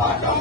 Bye.